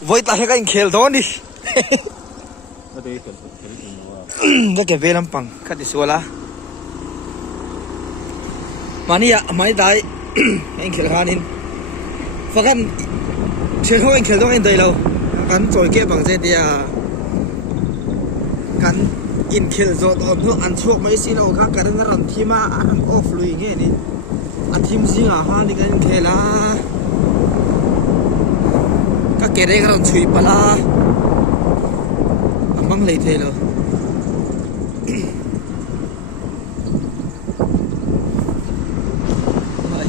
với ta cái khel đó đi cái về làm bằng cái đi xua la mania mai đại anh khel hanin phát cái chơi thôi anh khel đó anh đây lâu cắn trồi kia bằng dây đi à cắn in khel rồi còn nó ăn chuột mấy xin đâu khác cái đó làm thi mà ăn off lui nghe đi ăn thêm gì à ha đi cái khel la các cái đấy còn chui pala mang lấy thế rồi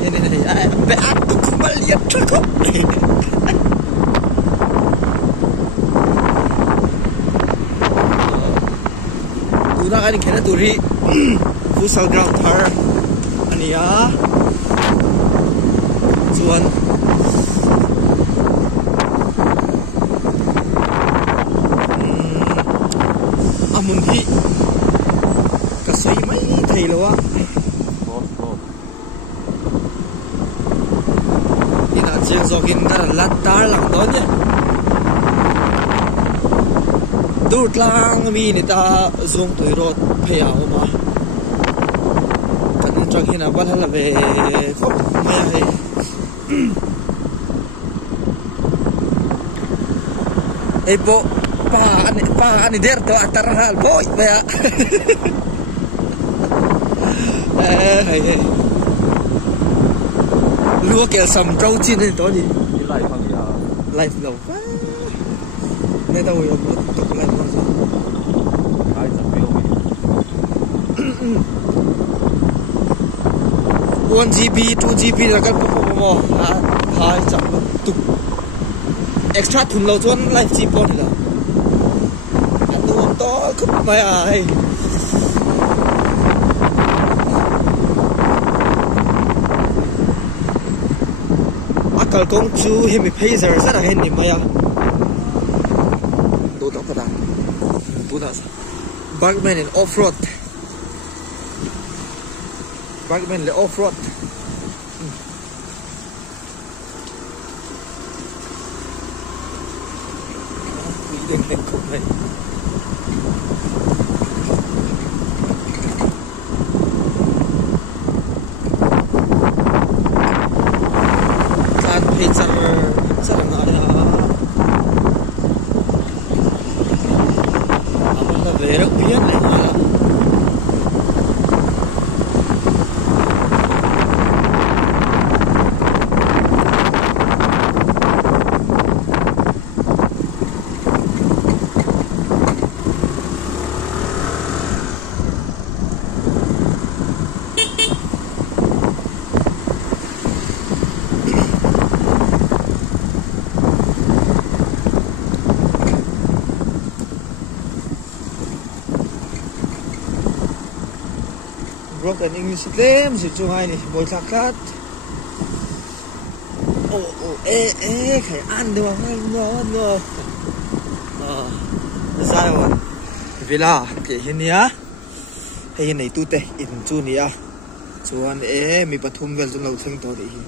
ini nih be aku kembali ya cukup tuna kan kena turi futsal ground thar ania chuan amun hi ka sei mai thei lo wa chiếc jogging ta lát tar lặng đó nhé đút lang mi nè ta zoom tuổi rồi phải ảo mà cái trong khi nào bắt là về không mày hay ấy bộ pa anh der to atar hal boy vậy hay lúa kẹo sầm trâu chín thì đó gì life lâu quá nên tao hiểu một tục life bao giờ 1 GB 2 GB là cái bộ hai chẳng tục extra thun lâu chốn life chip con thì là ăn đồ to không phải ai kalau kong chu hemi pacer sana hen ni maya do tak pada punas bagman in off road bagman le off road đừng đừng không này broken English claim si chu hai ni boi thak khat khai an de wa no sai wa villa ke hinia hei nei tu te in chu nia chuan mi pathum vel chu lo theng to ri hi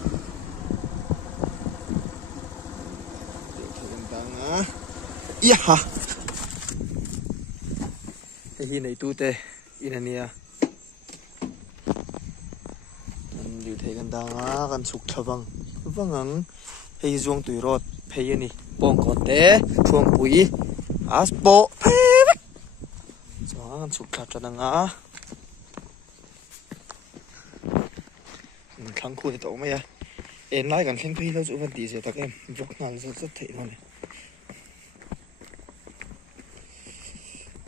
ya ha hei nei tu te in ania thấy gần ta gần sụt thở vâng ăn hay zuông tùy rót thấy ni bong cọt té chuông bụi aspo cho gần sụt thở cho năng á thằng khu thì tổ mày à em nói gần khen phi đâu chỗ vấn đề gì các em vóc nào rất thấy luôn này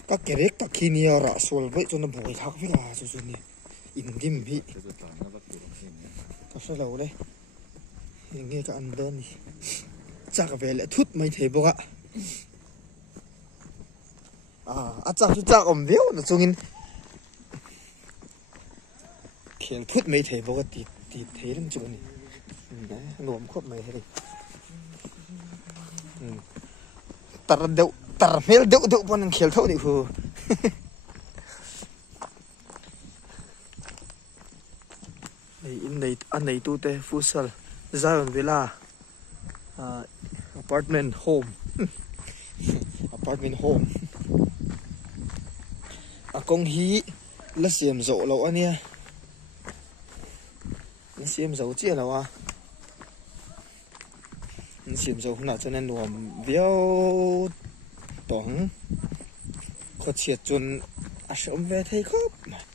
các cái rét các khi nia rạ xuôi vậy cho nó bồi thác với cả cho này in kim bị sao lâu đấy nghe cái ăn đơn chắc về lại thút mấy thế bố ạ chắc ổn véo nó chung in khiến thút mấy thế bố ạ thì thế lắm chỗ này đấy ngồm khóc mấy thế này tar mel đậu bọn khel thâu đi hù in này anh này tu te futsal Zion Villa apartment home apartment home à công hí là xiêm dỗ lâu anh nha xiêm dỗ chia lâu à xiêm dỗ nào cho nên nuông véo tỏng có chiết chun à sớm về thấy khóc này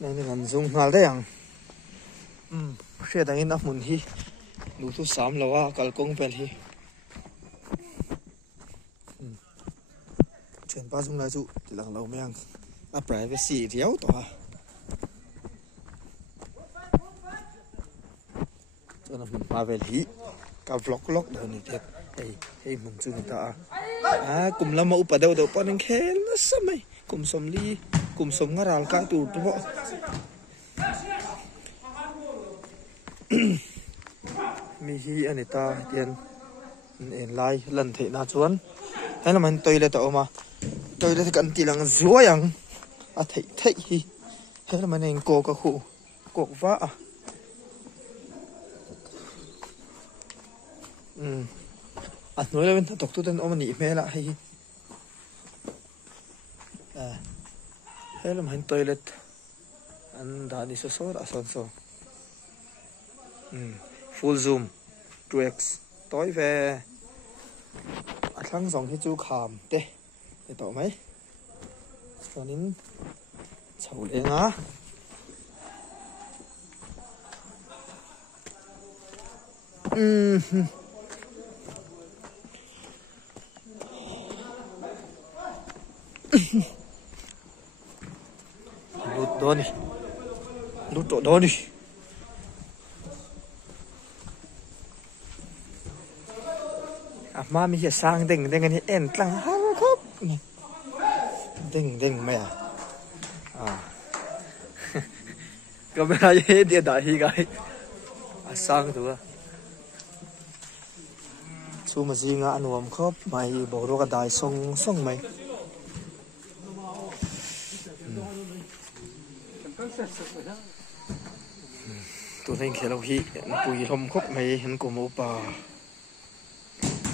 là ngân dùng ngал đấy à xe đang in áp muốn hi đủ thứ sắm lâu à cả công về hi chuyện ba dùng lại dụ thì là lâu mang áp lại với xì déo tỏa cho nên mình mà về hi cả vlog rồi này thiệt hey mùng chung ta cùng là mẫu bắt đầu đâu bọn anh khen nó sao mày cùng sống ngã rào cái tủ vợ mi hi anh ta tiền en lai lần thế nào chuan hay là mình tôi là tao mà tôi là cần chỉ là rúa yang thấy hi hay là mình cô cả khu cô vợ nói là bên tộc tôi tên ông nị mẹ lại hay là mình toilet anh đã đi số đã son so full zoom 2x tối về thằng dòng cái chú khám để tao mấy cho nên chầu lên á lút chỗ đó đi mà mình sang đỉnh đỉnh này em tăng hăng khóc đỉnh mày cái bên này điện thoại gì cái sang thôi chú mà gì ngã nuông khóc mày bỏ ra cái đài song mày tụi anh khéo hi bùi lom khóc mày hắn cùng một bà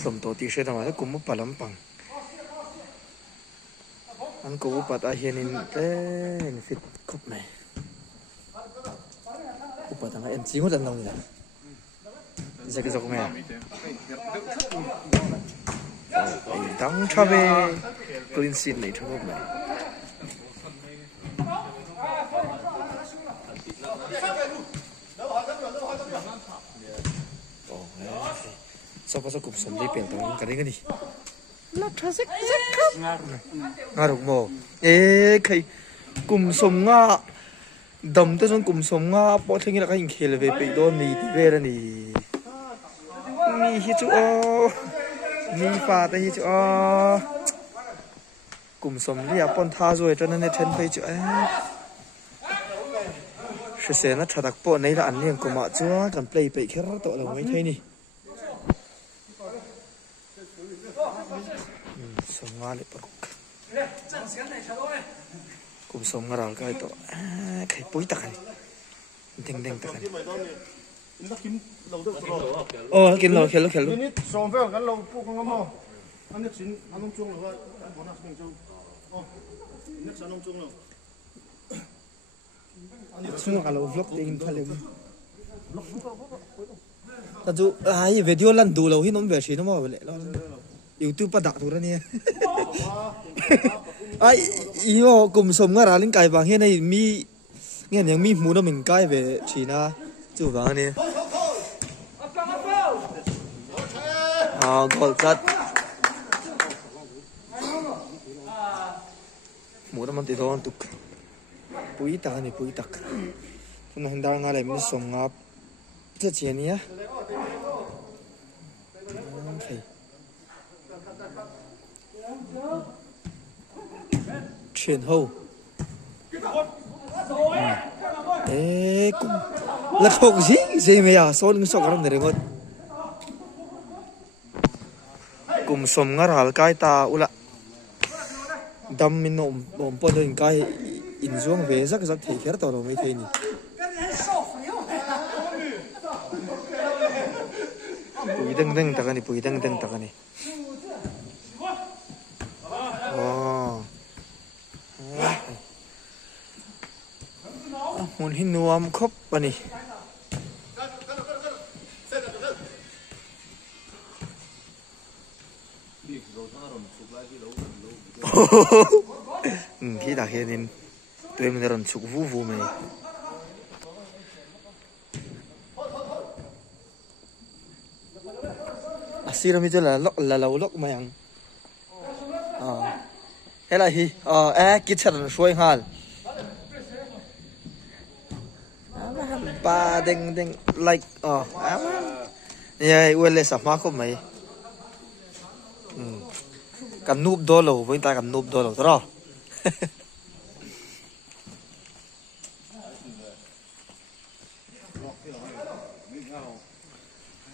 lom tổ tiên sẽ làm cái cùng một bà lắm bằng hắn cùng một bà ta hiện in thế fit khóc mày một bà thằng em chỉ có đàn ông vậy giờ cái dòng mày đắng cha về clean sin này thằng mày sao có cục sầm đi biển tàu cái đấy cái gì lát thà rách khóc ngà được mồ cái cùm sầm ngà đầm tới trong cùm sầm ngà bỏ thêm cái là cái hình kia là về bị đôn mì thì về là mì hi chú mì pha tới hi chú cùm sầm đi à pon tha rồi cho nên thân phải chú sẽ nó thật đặc bộ này là ăn liền của mọi chúa cần play bị khét rất tội là mấy thế này sống ngon lại bọc cùng sống ngon cái tội cái bối tạc này đinh tạc này kiến lâu khéo xong phải cái lâu phụ không có anh nhất chín anh nông chung rồi anh muốn ăn nông chung nhất sáu nông chung rồi Semua kalau vlog ingin kali ini. Tadu, video lan dulu lalu hinom versi nama apa le? YouTube pada tu rani. Iyo kumsom ngaraling kai bang hian ai mi nghe yang mi mu na min kai về China chu bang ni. Gol cut. Mu na man ti don tuk. Pui tak pun hendak ngalai mi songap这些呢前后cũng là thuộc gì mày à số lưng sọc ở đây rồi cùng sông ngã hal cái ta ula đâm mình nôm bom bom lên cái in xuống về rất thì khá tao rồi mấy thế nhỉ bụi đeng ta cái này bụi đeng ta cái này muốn hin nuông khóc bà này khi đã hiện nên tụi mình còn chụp vũ mày xí ra mi cho là lâu lốc mày ăn thế là hi kít chặt là xuôi hal ba đeng like yeah well let's up không mày cầm núp đô lầu với ta cầm núp đô lầu đó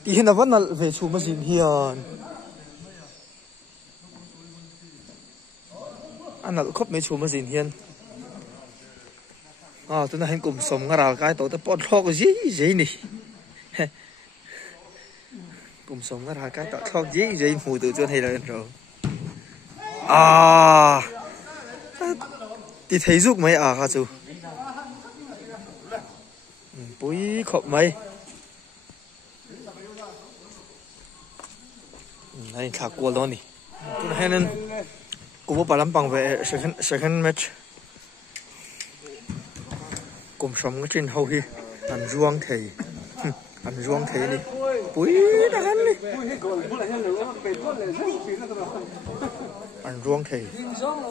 thì hiện tại vẫn là về chủ mà gì hiền anh là khóc mấy chủ mà gì hiền tôi nói anh cùng sống ra cái tổ tập bọn lo cái gì nè cùng sống ra cái tổ lo gì mùi tự chân hay là rồi thì thấy giúp mấy hả chú búi khóc mấy này khá qua đó nè tôi nói nên cũng có bà làm bằng về second match cùng sống cái trên hậu hi ăn ruộng thầy đi búi đã ăn đi ăn ruộng thầy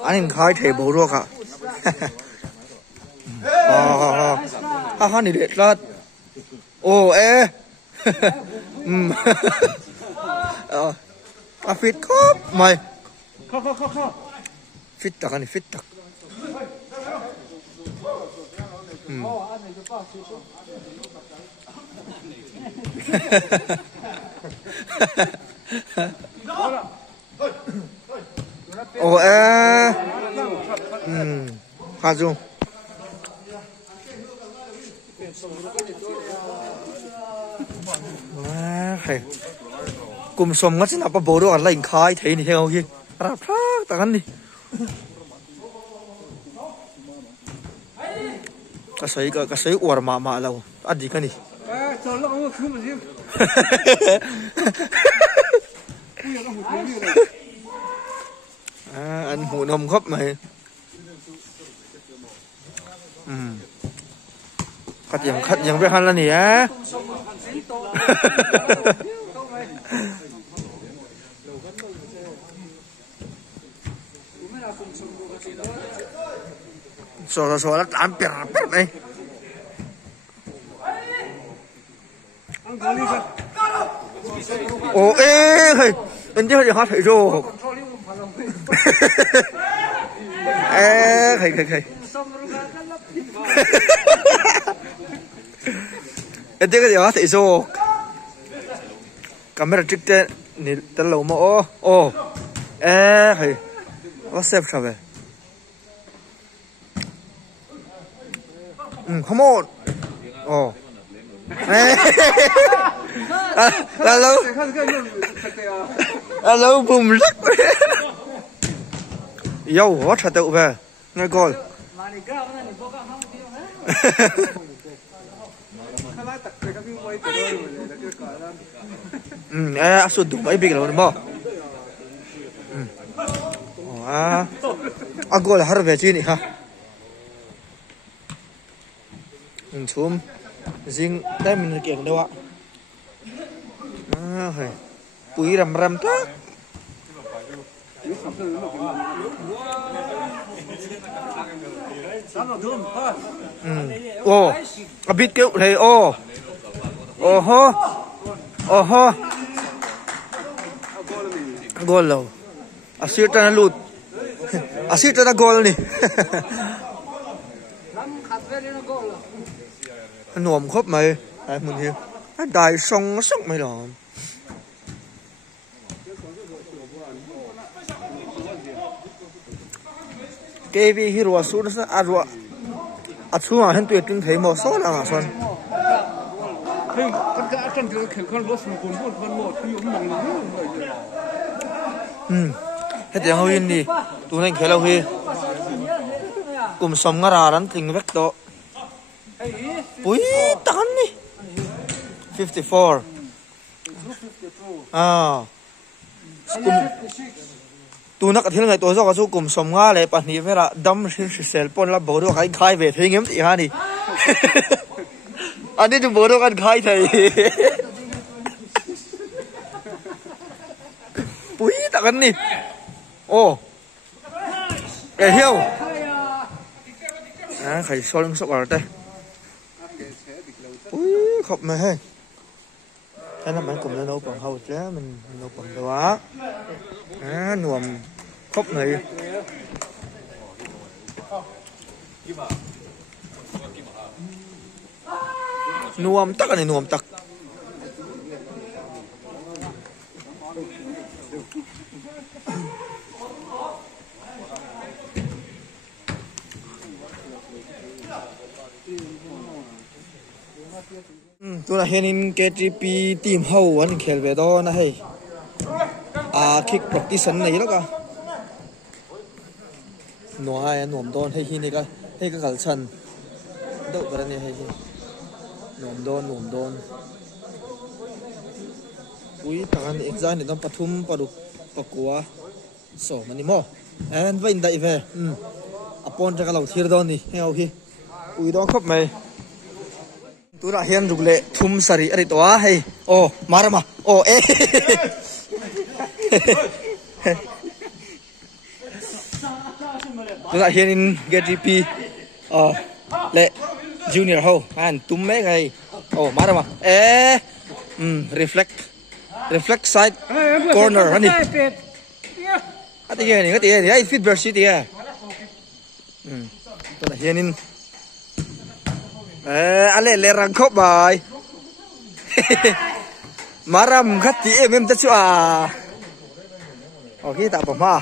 anh khai thầy bố ruộng à ha này đẹp lắm fit khóc mày fit tắc này fit tắc Hà Dung cùng sống ngắt là bố đồ ăn lạnh khai thấy này theo kia rạp rác ta ăn đi cái sấy uổng mà lâu ăn gì cái này anh hụt nồng khóc mày khátยังbiết hắn là nè sổ nó tám bẹt này anh chưa được hát thấy rồi thầy anh chưa được hát thấy rồi camera trực tiếp này tên lâu mà thầy what's up sao vậy come on hello boom rắc yo what thật tự về nghe coi sụt tụi mấy big rồi đúng không gọi là hết về chi này ha chum riêng đây mình kiện đâu ạ bụi rầm thế biết kêu thầy gol lâu asir ta lụt asir ta gol nè nồm khớp mày mình hiểu đại sông sốc mày rồi cái vi hero số nó à xuống à hiện tuyệt kinh thấy màu số là mà xuân hey kan ka atan ka khel kan lo sun kun bon mo ti um mang ni hết tiếng hơi đi tụi này khéo hơi cùng sống ngã ra đánh tình vét đó ui tán đi 54 cùng tụi nó cái thứ này tôi cho cái số cùng sống ngã lại bạn nhìn phải là đâm sel pon là bố đồ cái khai về thế nghiêm thị ha đi anh đi tụi bố đồ cái khai thầy ui tán đi ô cái hiêu khẩy so lưng sọc ở đây ui khóc mày hay thế là mình cùng lên nấu bằng hầu chứ mình nấu bằng đó nuồm khóc này nuồm tắc này nuồm tắc tôi là hiện KGP team hậu anh khéo về đó na hay kick practice này đó cả nó hay nôm đòn hay hi này cái gալ chân đâu cái này hay nôm đòn ui thằng anh exam này đang pathum paduk pakua so mani mo and vain dai về upon ra cái lầu thier đòn đi heo hi ui đó khóc mày tôi đã hiện rục lệ thum sari ở đây toa hay marama tôi đã hiện GGP lệ junior hậu anh tum mấy cái marama reflect side corner anh đi cái gì này fit version gì tôi đã hiện ale lerang khóc bài maram khát tí em tất chua khi tạo bóng ma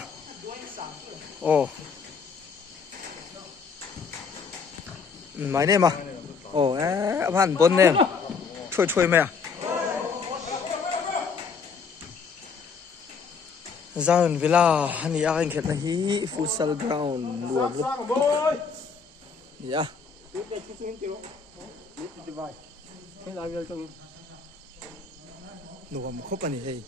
máy này mà hẳn bốn này chui mày Zion Villa hani aking khet na hi futsal ground luam lu ya nuam khop ani hei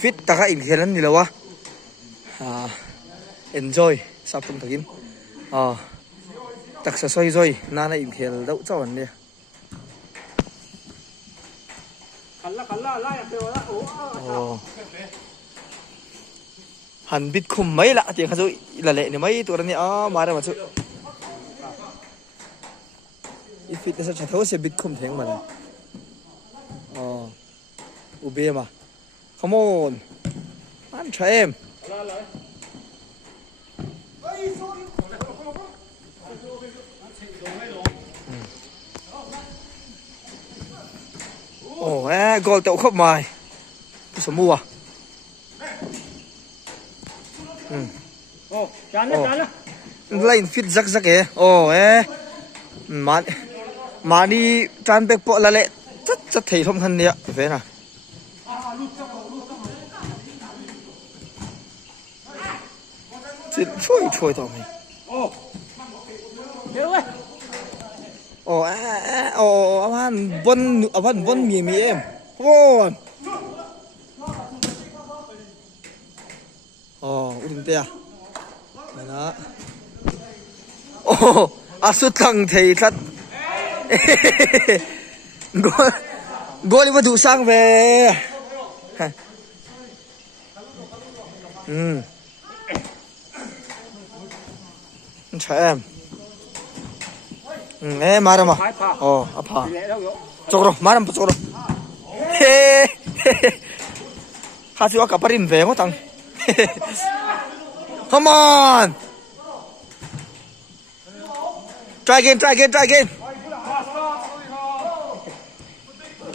fit taka im khelan ni lawa enjoy sapum takin tak sa soi rồi na im khel dau chaw an ne khalla la ya pe wala han bit khum mai la ti khazu la le ni mai tur ni mara ma chu I fitness cha tho se bit khum theng man ube ma come on an try em goal tậu khóc mày số mua lên fit rắc rắc ấy mà đi tràn bек bộ là lệ rất thấy thông thân đấy thế nào trôi tao mày avan bon mi em bon udin te na asut thang thei that gol mà đủ sang về em 말아봐. 아파. 쪽으로, 말아봐, 쪽으로. 하지 아까 버린 왜 못당. Come on. Try again.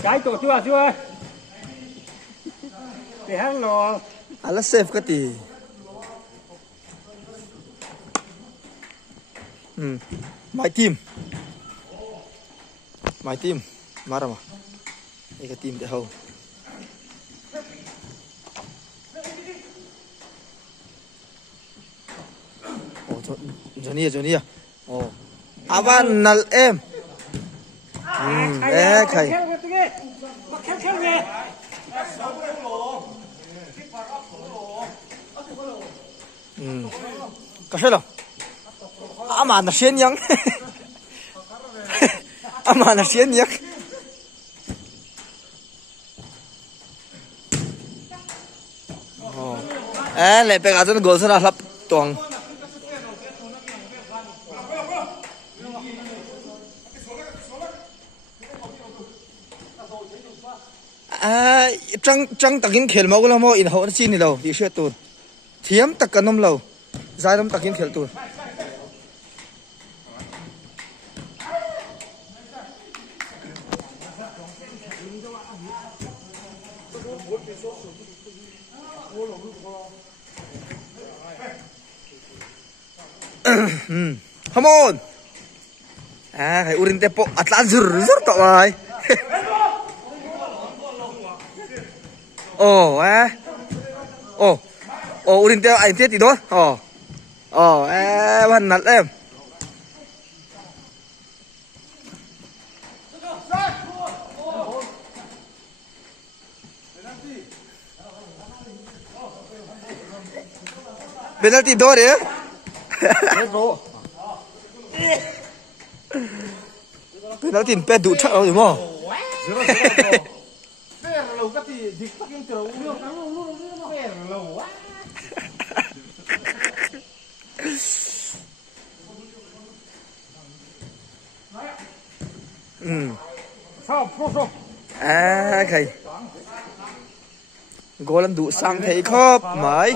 Cái tổ chưa. Để hang lò. Let's save cái gì. my team mara mà cái team để hầu Johnny avan nal em khay cái nào ama na xiên yang ama na xiên yang lại bây giờ nó gol ra lắp toàn trăng takin khel mau la mo in ho na chin ni lo ti shet tu thiam tak kanom lo zai ram takin khel tu come on hay urin tepo atlan zur to mai urin teo anh thiết thì đó bạn nặt em penalty đó đấy penalty pe đủ chắc rồi đúng không khay goal ăn đủ sang thấy khớp mấy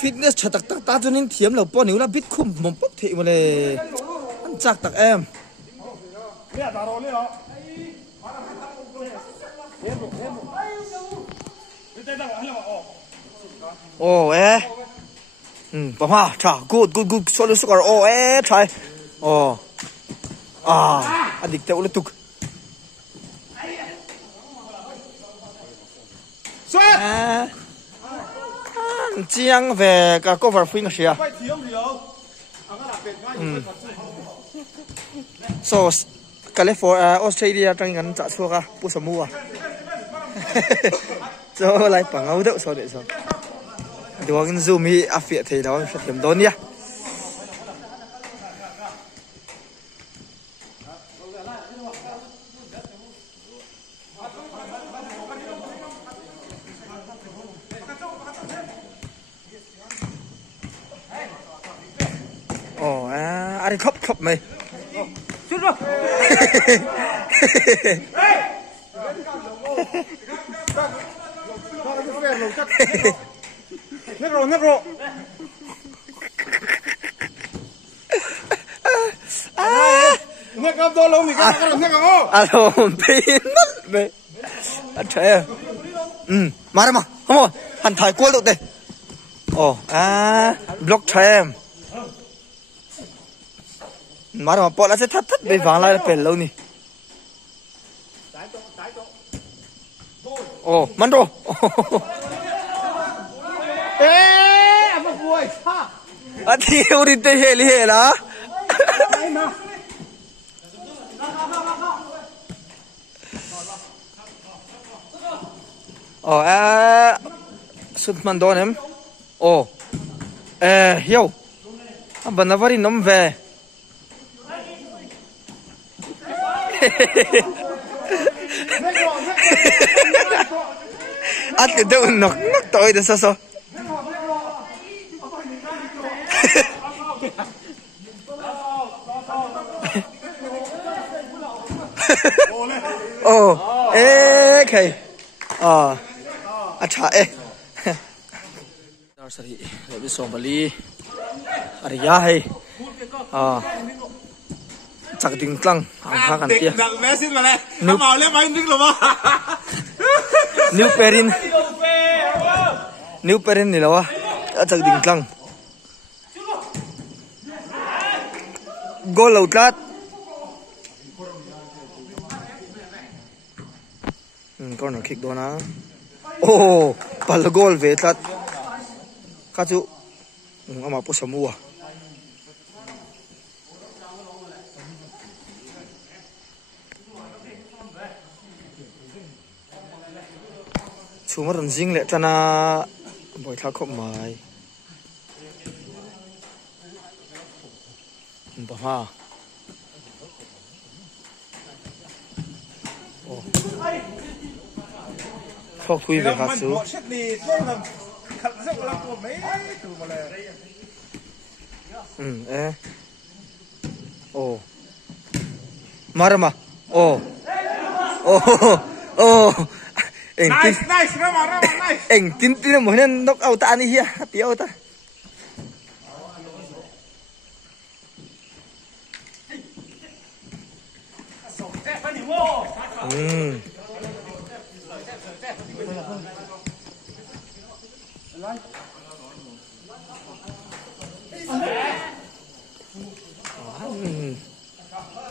fitness chặt tắc ta cho nên thiếm là bao nhiêu là biết khum mồm bốc thị mà này ăn chặt tắc em bảo ha trả good số score try anh địch teo lên tục chiang về cả cover phim cái gì so California Australia trong ngắn trả xua cả bút sớm mua so lại bằng áo đậu so để so đồ cái zoom mi áp phệ thì đó sẽ thêm đón nhá đi khóc mày chút rồi nhấp rồi nhấp cam to lâu thì cái nhấp cam alo pin mày anh trời mà đây mà không rồi hành thái cuối được đây block tram mà mà bỏ lại sẽ thắt bị vàng lại bền lâu nè mắn rồi anh mà vui anh thiếu đi tê hệ li hệ là sút man đón em hiểu anh bận vào đi nắm về anh cái đâu nóc tối đó sao khay acha dar sari lebi som bali ari ya hai chặt tiếng trăng hàng khác ăn tia đặc bé xin mà này nó màu lên máy nước rồi mà new perin này là chặt tiếng trăng goal out lát con nó kick đó na pal goal về lát cá chú ama po samua Cuma ranjing le tana boy thak khop mai ba ha khóc thui về hạt sú marama nice Rama nice anh tin một nên knock out ta đi ha tiêu ta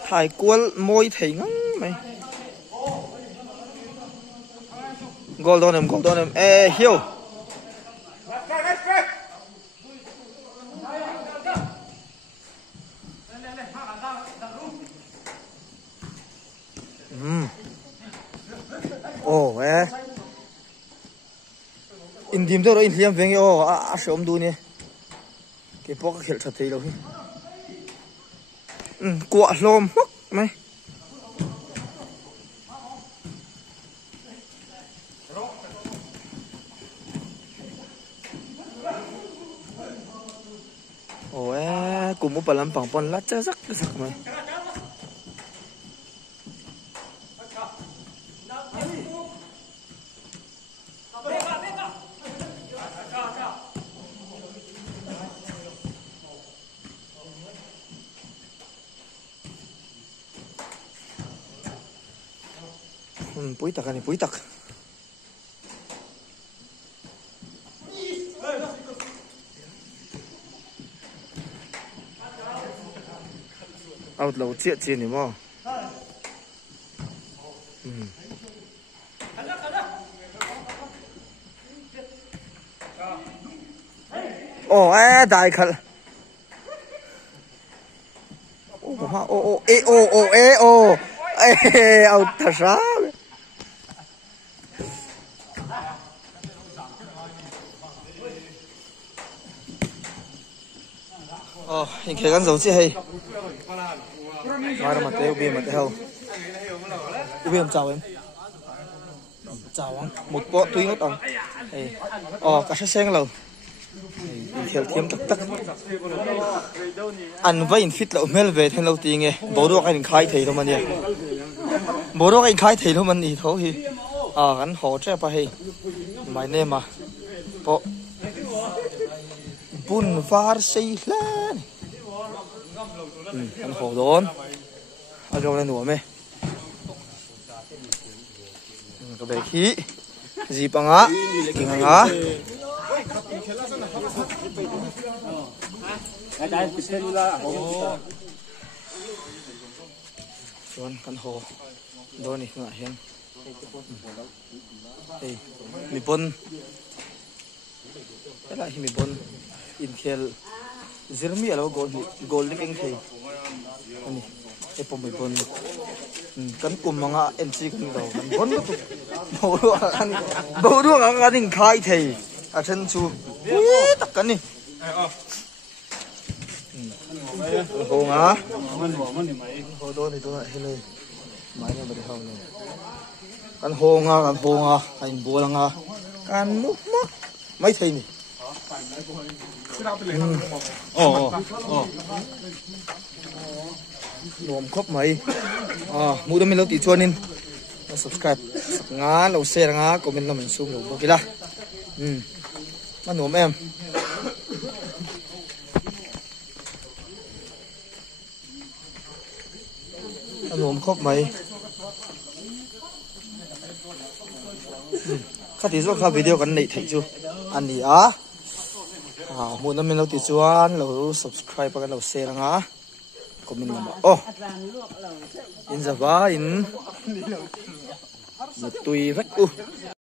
Thái quân môi thấy ngắn mày goal on him hiêu in dim đó in liam veng sớm đu nè cái bóc khel thật thấy đâu quạ lom mắc mày cùng một lần bằng pon lát chắc rắc mày bối tắc này bối tắc out lâu chết chết này mà đại khẩn out thật sao hình cái con dấu chứ hay nói là mặt teo bia mặt teo bia chào em chào anh một bó túi ngót ông cả xe sen lầu thiểu thiếm tắc tắc ăn vay fit lậu mel về thêm lâu tiền nghe bố đồ anh khai thấy thôi mà nhỉ bố đồ anh khai thấy thôi mà nhỉ thôi thì anh hỗ trợ pa hay mày nè mà bộ bún var xây lên anh hổ đốn anh đâu lên nổ mày cái bể khí gì bằng á kinh á Xuân căn hồ đôi này ngại hen đây mì bún cái này mì bún in khel zirmi alo gol ling thei ani epom mì bún kan kum manga mc kan do kan bun bo do an khai thei a then chu tak kan ni hồ ngá hồ đô thì tôi lại hay lên máy này bật hồng này căn hồ ngá anh bùa là ngá căn múc mắc mấy thầy này nôm khóc mấy mua đôi mình lâu tỷ chuan nên subscribe ngá lâu share ngá comment là mình sung lâu bốc kia mà nôm em anh ôm khóc mày khát thì khát video cái này thấy chưa anh đi muốn năm mình lâu thì chuan lâu subscribe và cái lâu share nga comment mà in giờ in một tùy vách